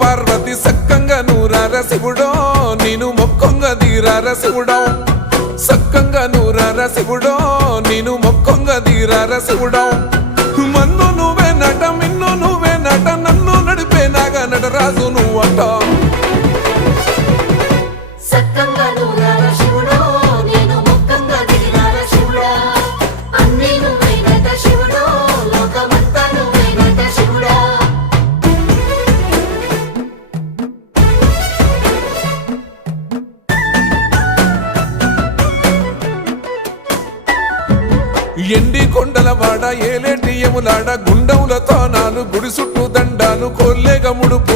పార్వతి సక్కంగా నూరార శివుడో నేను మొక్కంగా తీరార శివుడో సక్కంగా నూరార శివుడో నేను మొక్కంగా తీరార శివుడో మన్ను నువ్వే నట మిన్ను నువ్వే నట నన్ను నడిపే నాగా నటరాజు నువ్వట ఎండి కొండల వాడ ఏలేటి యములాడ గుండములతో నాలు గుడి చుట్టూ దండాలు కొల్లేగ ముడుపు